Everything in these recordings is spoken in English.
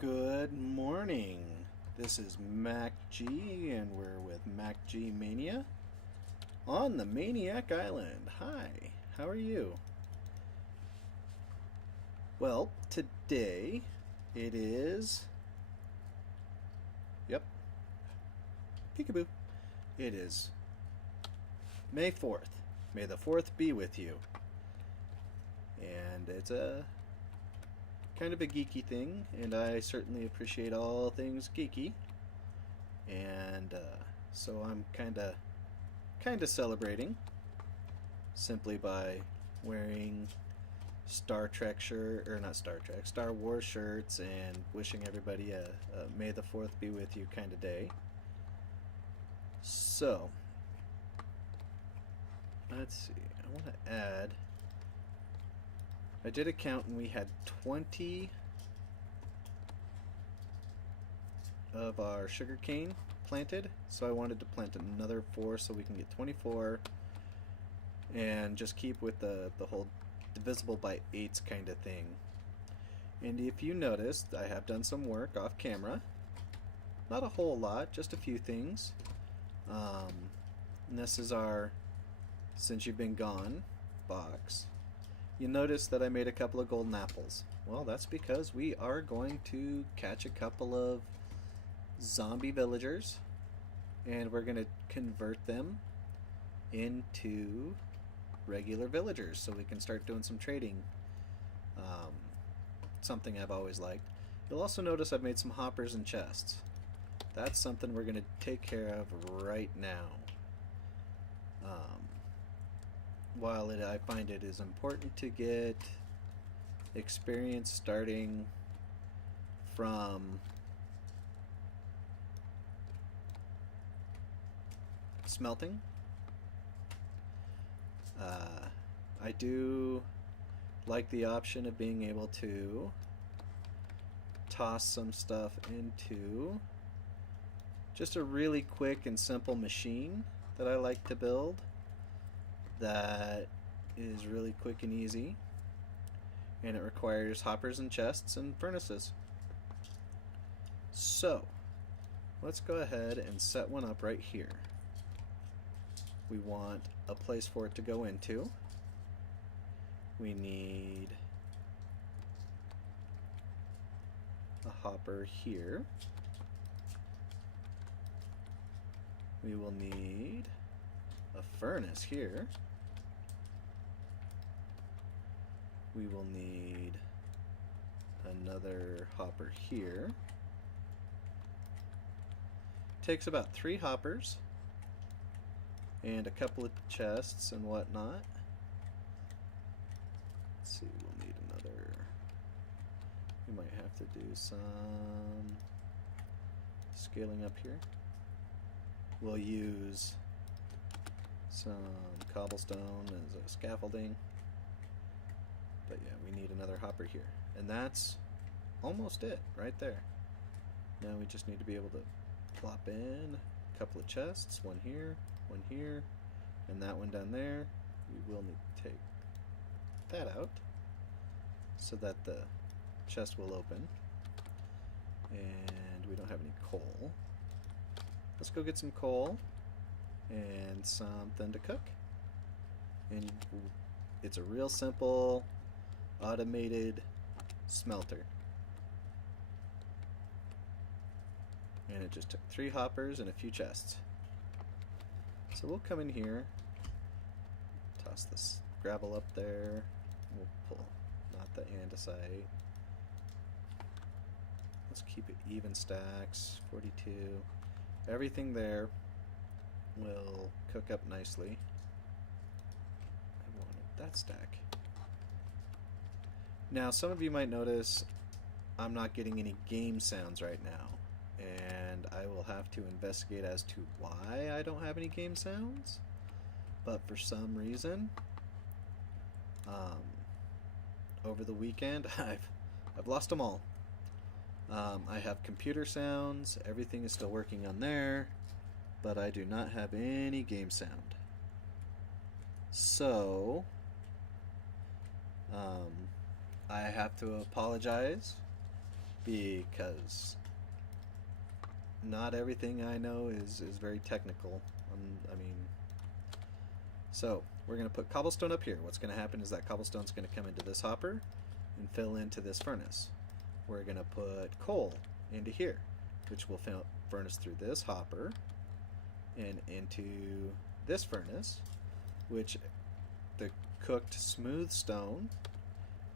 Good morning. This is Mac G, and we're with Mac G Mania on the Maniac Island. Hi, how are you? Well, today it is. Yep, peekaboo. It is May 4th. May the 4th be with you. And it's a kind of a geeky thing, and I certainly appreciate all things geeky. And so I'm kind of celebrating simply by wearing Star Trek shirt, or not Star Trek, Star Wars shirts, and wishing everybody a May the 4th be with you kind of day. So let's see. I want to add. I did a count and we had 20 of our sugarcane planted, so I wanted to plant another 4 so we can get 24 and just keep with the whole divisible by 8s kind of thing. And if you noticed, I have done some work off camera. Not a whole lot, just a few things. And this is our Since You've Been Gone box. You notice that I made a couple of golden apples. Well, that's because we are going to catch a couple of zombie villagers, and we're going to convert them into regular villagers so we can start doing some trading. Something I've always liked. You'll also notice I've made some hoppers and chests. That's something we're going to take care of right now. While I find it is important to get experience starting from smelting, I do like the option of being able to toss some stuff into just a really quick and simple machine that I like to build that is really quick and easy, and it requires hoppers and chests and furnaces. So let's go ahead and set one up right here. We want a place for it to go into. We need a hopper here. We will need a furnace here. We will need another hopper here. Takes about 3 hoppers and a couple of chests and whatnot. Let's see, we'll need another. We might have to do some scaling up here. We'll use some cobblestone as a scaffolding. But yeah, we need another hopper here. And that's almost it right there. Now we just need to be able to plop in a couple of chests, one here, and that one down there. We will need to take that out so that the chest will open. And we don't have any coal. Let's go get some coal and something to cook. And it's a real simple automated smelter. And it just took 3 hoppers and a few chests. So we'll come in here, toss this gravel up there, we'll pull not the andesite. Let's keep it even stacks, 42. Everything there will cook up nicely. I wanted that stack. Now, some of you might notice I'm not getting any game sounds right now, and I will have to investigate as to why I don't have any game sounds. But for some reason, over the weekend, I've lost them all. I have computer sounds, everything is still working on there, but I do not have any game sound. So, I have to apologize because not everything I know is very technical. I mean, so we're going to put cobblestone up here. What's going to happen is that cobblestone's going to come into this hopper and fill into this furnace. We're going to put coal into here, which will furnace through this hopper and into this furnace, which the cooked smooth stone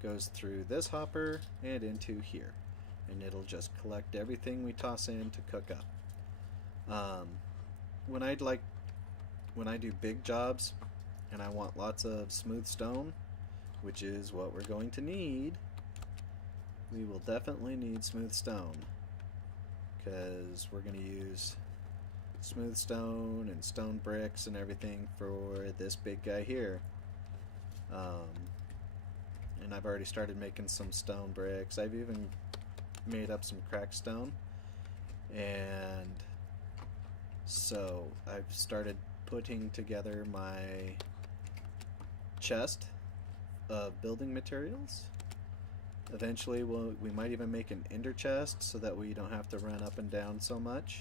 goes through this hopper and into here, and it'll just collect everything we toss in to cook up. When I do big jobs and I want lots of smooth stone, which is what we're going to need, we will definitely need smooth stone, because we're going to use smooth stone and stone bricks and everything for this big guy here. And I've already started making some stone bricks. I've even made up some cracked stone, and so I've started putting together my chest of building materials. Eventually we might even make an ender chest so that we don't have to run up and down so much.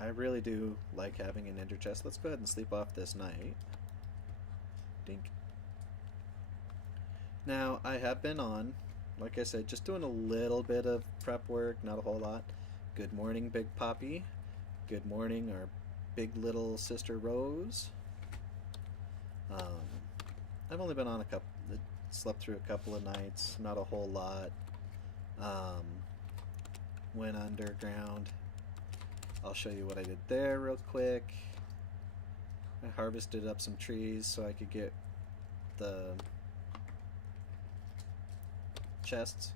I really do like having an ender chest. Let's go ahead and sleep off this night. Dink. Now, I have been on, like I said, just doing a little bit of prep work, not a whole lot. Good morning, Big Poppy. Good morning, our big little sister Rose. I've only been on slept through a couple of nights, not a whole lot. Went underground. I'll show you what I did there real quick. I harvested up some trees so I could get the chests.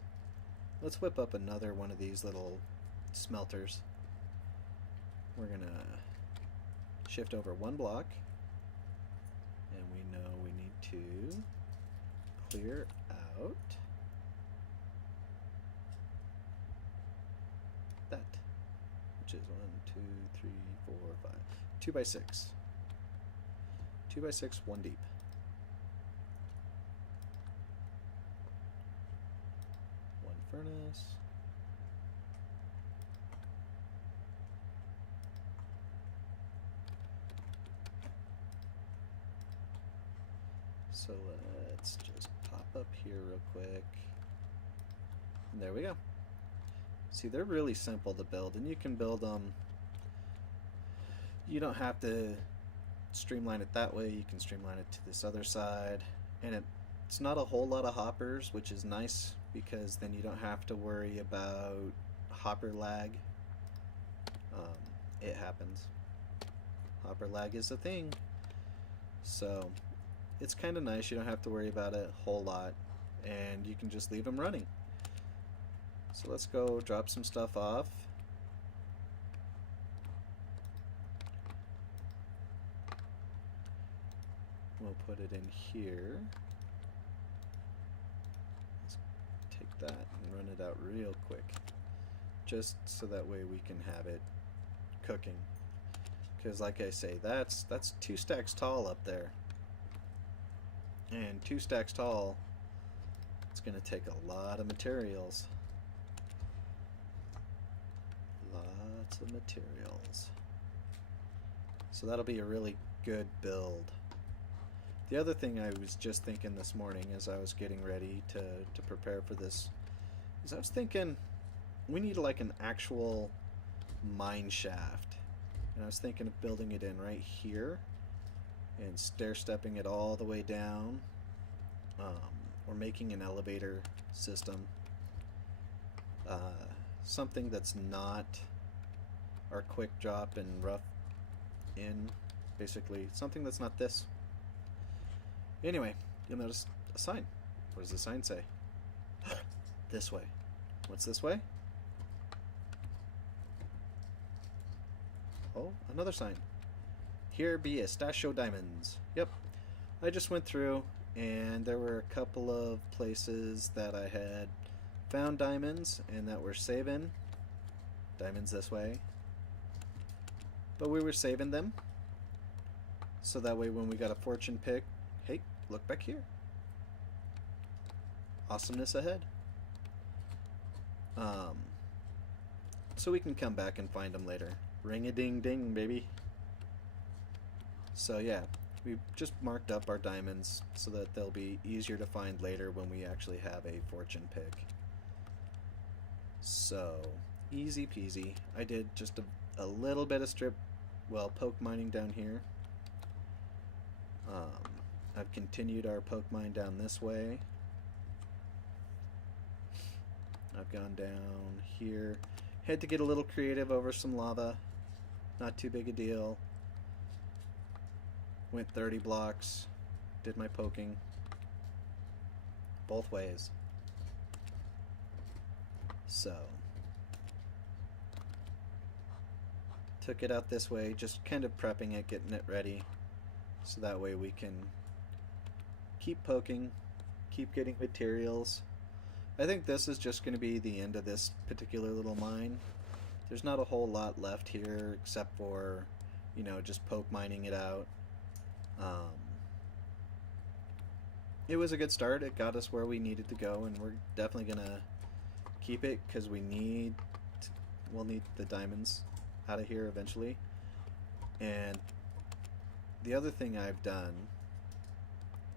Let's whip up another one of these little smelters. We're gonna shift over one block, and we know we need to clear out that, which is 1, 2, 3, 4, 5, 2 by 6, 2 by 6, 1 deep. One furnace. So let's just pop up here real quick. And there we go. See, they're really simple to build, and you can build them. You don't have to streamline it that way. You can streamline it to this other side. And it's not a whole lot of hoppers, which is nice, because then you don't have to worry about hopper lag. It happens. Hopper lag is a thing. So it's kind of nice. You don't have to worry about it a whole lot, and you can just leave them running. So let's go drop some stuff off. We'll put it in here. Let's take that and run it out real quick, just so that way we can have it cooking. Because like I say, that's 2 stacks tall up there. And 2 stacks tall, it's going to take a lot of materials. Lots of materials. So that'll be a really good build. The other thing I was just thinking this morning as I was getting ready to prepare for this is I was thinking we need like an actual mine shaft. And I was thinking of building it in right here and stair-stepping it all the way down, or making an elevator system, something that's not our quick drop and rough in, basically something that's not this. Anyway, you'll notice a sign. What does the sign say? This way. What's this way? Oh, another sign. Here be Estachio diamonds. Yep. I just went through, and there were a couple of places that I had found diamonds and that were saving diamonds this way. But we were saving them so that way when we got a fortune pick, hey, look back here. Awesomeness ahead. Um, so we can come back and find them later. Ring-a-ding-ding, baby. So yeah, we've just marked up our diamonds so that they'll be easier to find later when we actually have a fortune pick. So, easy peasy. I did just a little bit of poke mining down here. I've continued our poke mine down this way. I've gone down here. Had to get a little creative over some lava. Not too big a deal. Went 30 blocks. Did my poking. Both ways. So. Took it out this way, just kind of prepping it, getting it ready. So that way we can keep poking, keep getting materials. I think this is just going to be the end of this particular little mine. There's not a whole lot left here except for, you know, just poke mining it out. It was a good start. It got us where we needed to go, and we're definitely going to keep it because we'll need the diamonds out of here eventually. And the other thing I've done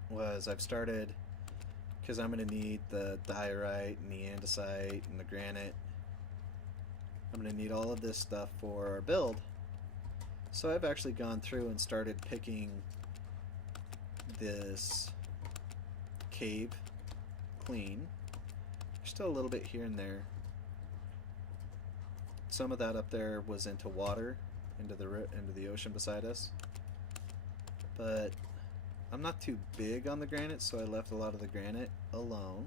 was I've started, because I'm going to need the diorite and the andesite and the granite. I'm going to need all of this stuff for our build. So I've actually gone through and started picking this cave clean. There's still a little bit here and there. Some of that up there was into water, into the ocean beside us. But I'm not too big on the granite, so I left a lot of the granite alone.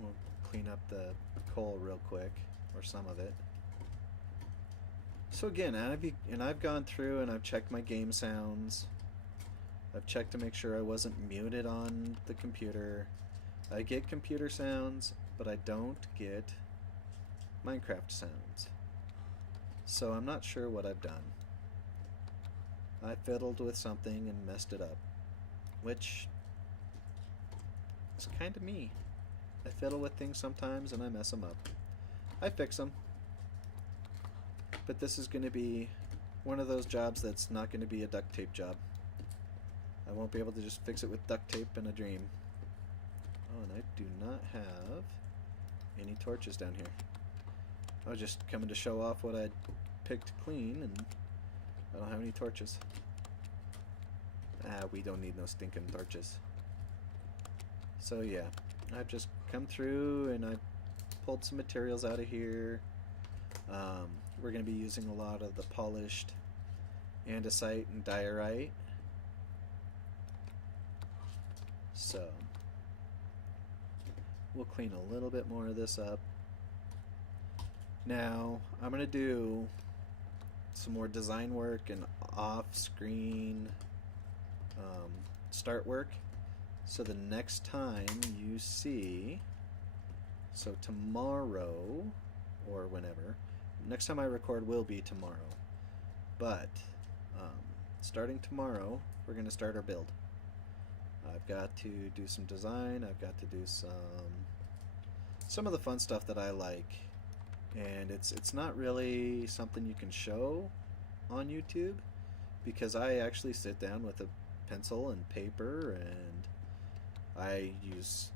We'll clean up the coal real quick, or some of it. So again, I've gone through and I've checked my game sounds. I've checked to make sure I wasn't muted on the computer. I get computer sounds, but I don't get Minecraft sounds. So I'm not sure what I've done. I fiddled with something and messed it up, which is kind of me. I fiddle with things sometimes and I mess them up. I fix them. But this is going to be one of those jobs that's not going to be a duct tape job. I won't be able to just fix it with duct tape in a dream. Oh, and I do not have any torches down here. I was just coming to show off what I'd picked clean, and I don't have any torches. We don't need no stinking torches. So yeah, I've just come through and I've pulled some materials out of here. We're going to be using a lot of the polished andesite and diorite. So we'll clean a little bit more of this up. Now I'm going to do some more design work and off-screen start work. So the next time you see, so tomorrow or whenever, next time I record will be tomorrow. But starting tomorrow, we're going to start our build. I've got to do some design. I've got to do some of the fun stuff that I like. And it's not really something you can show on YouTube, because I actually sit down with a pencil and paper, and I use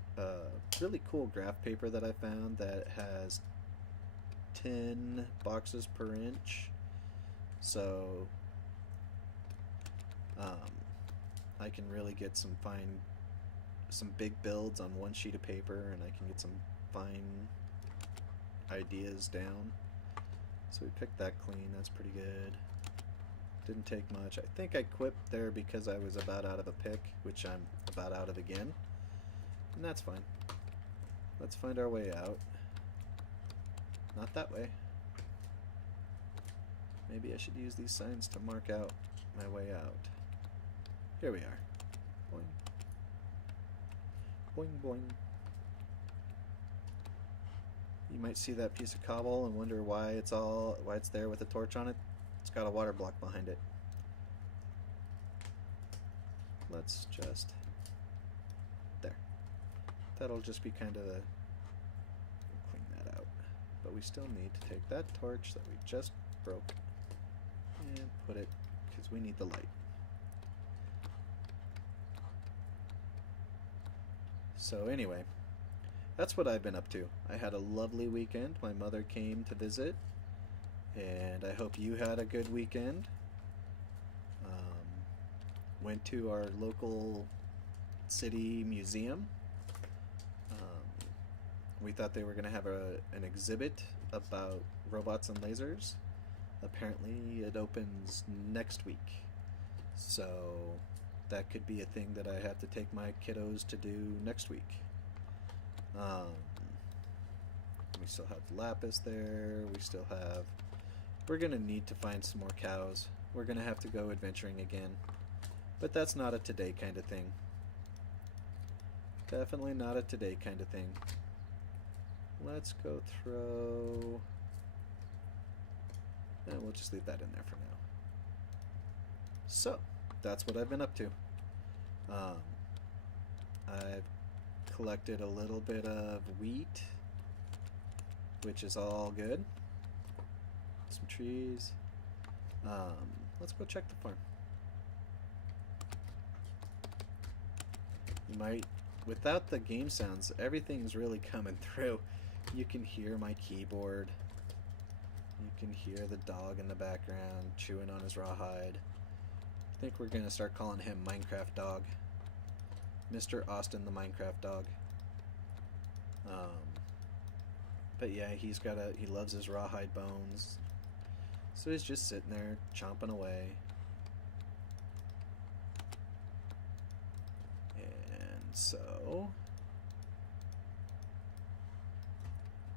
really cool graph paper that I found that has 10 boxes per inch. So I can really get some big builds on one sheet of paper, and I can get some fine ideas down. So we picked that clean. That's pretty good. Didn't take much. I think I quit there because I was about out of a pick, which I'm about out of again, and that's fine. Let's find our way out. Not that way. Maybe I should use these signs to mark out my way out. Here we are. Boing. Boing, boing. You might see that piece of cobble and wonder why it's there with a torch on it. It's got a water block behind it. Let's just... there. that'll just be kind of a... Clean that out. But we still need to take that torch that we just broke and put it, because we need the light. So anyway, that's what I've been up to. I had a lovely weekend. My mother came to visit, and I hope you had a good weekend. Went to our local city museum. We thought they were going to have an exhibit about robots and lasers. Apparently it opens next week, so that could be a thing that I have to take my kiddos to do next week. We still have lapis there. We're going to need to find some more cows. We're going to have to go adventuring again. But that's not a today kind of thing. Definitely not a today kind of thing. Let's go throw... And we'll just leave that in there for now. So, that's what I've been up to. I've collected a little bit of wheat, which is all good. Some trees. Let's go check the farm. You might, without the game sounds, everything's really coming through. You can hear my keyboard. You can hear the dog in the background chewing on his rawhide. I think we're gonna start calling him Minecraft Dog. Mr. Austin the Minecraft Dog. But yeah, he loves his rawhide bones. So he's just sitting there chomping away. And so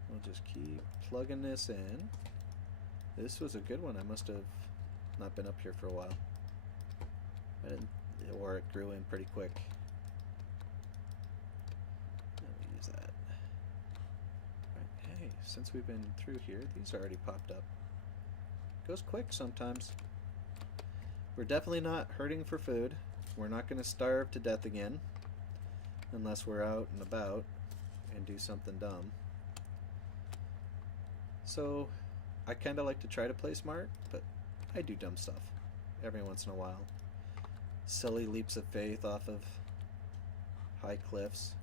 we'll just keep plugging this in. This was a good one. I must have not been up here for a while. Or it grew in pretty quick. Let me use that. Right, hey, since we've been through here, these already popped up. Goes quick sometimes. We're definitely not hurting for food. We're not going to starve to death again. Unless we're out and about and do something dumb. So, I kind of like to try to play smart, but I do dumb stuff every once in a while. Silly leaps of faith off of high cliffs.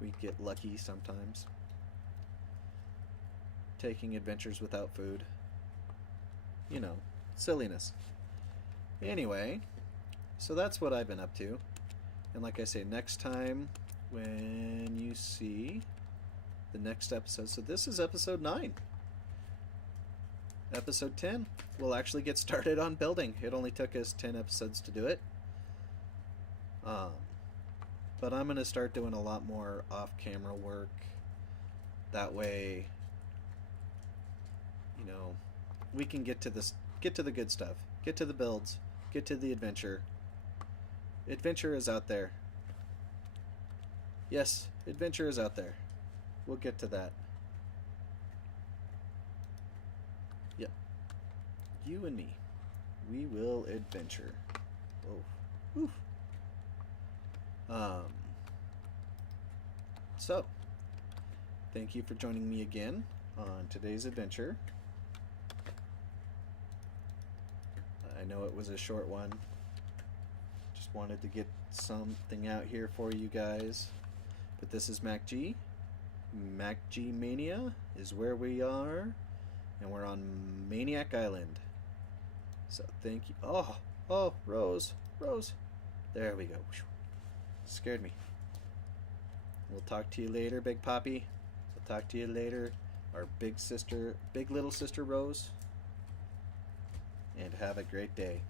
We get lucky sometimes. Taking adventures without food. You know, silliness. Anyway, so that's what I've been up to. And like I say, next time when you see the next episode, so this is episode 9. Episode 10, we'll actually get started on building. It only took us 10 episodes to do it. But I'm going to start doing a lot more off-camera work. That way, you know, we can get to the good stuff. Get to the builds. Get to the adventure. Adventure is out there. Yes, adventure is out there. We'll get to that. Yep. You and me. We will adventure. Oh. Oof. So, thank you for joining me again on today's adventure. I know it was a short one. Just wanted to get something out here for you guys. But this is MacG. MacG Mania is where we are. And we're on Maniac Island. So thank you. Oh, Rose. There we go. Scared me. We'll talk to you later, Big Poppy. We'll talk to you later. Our big little sister Rose. And have a great day.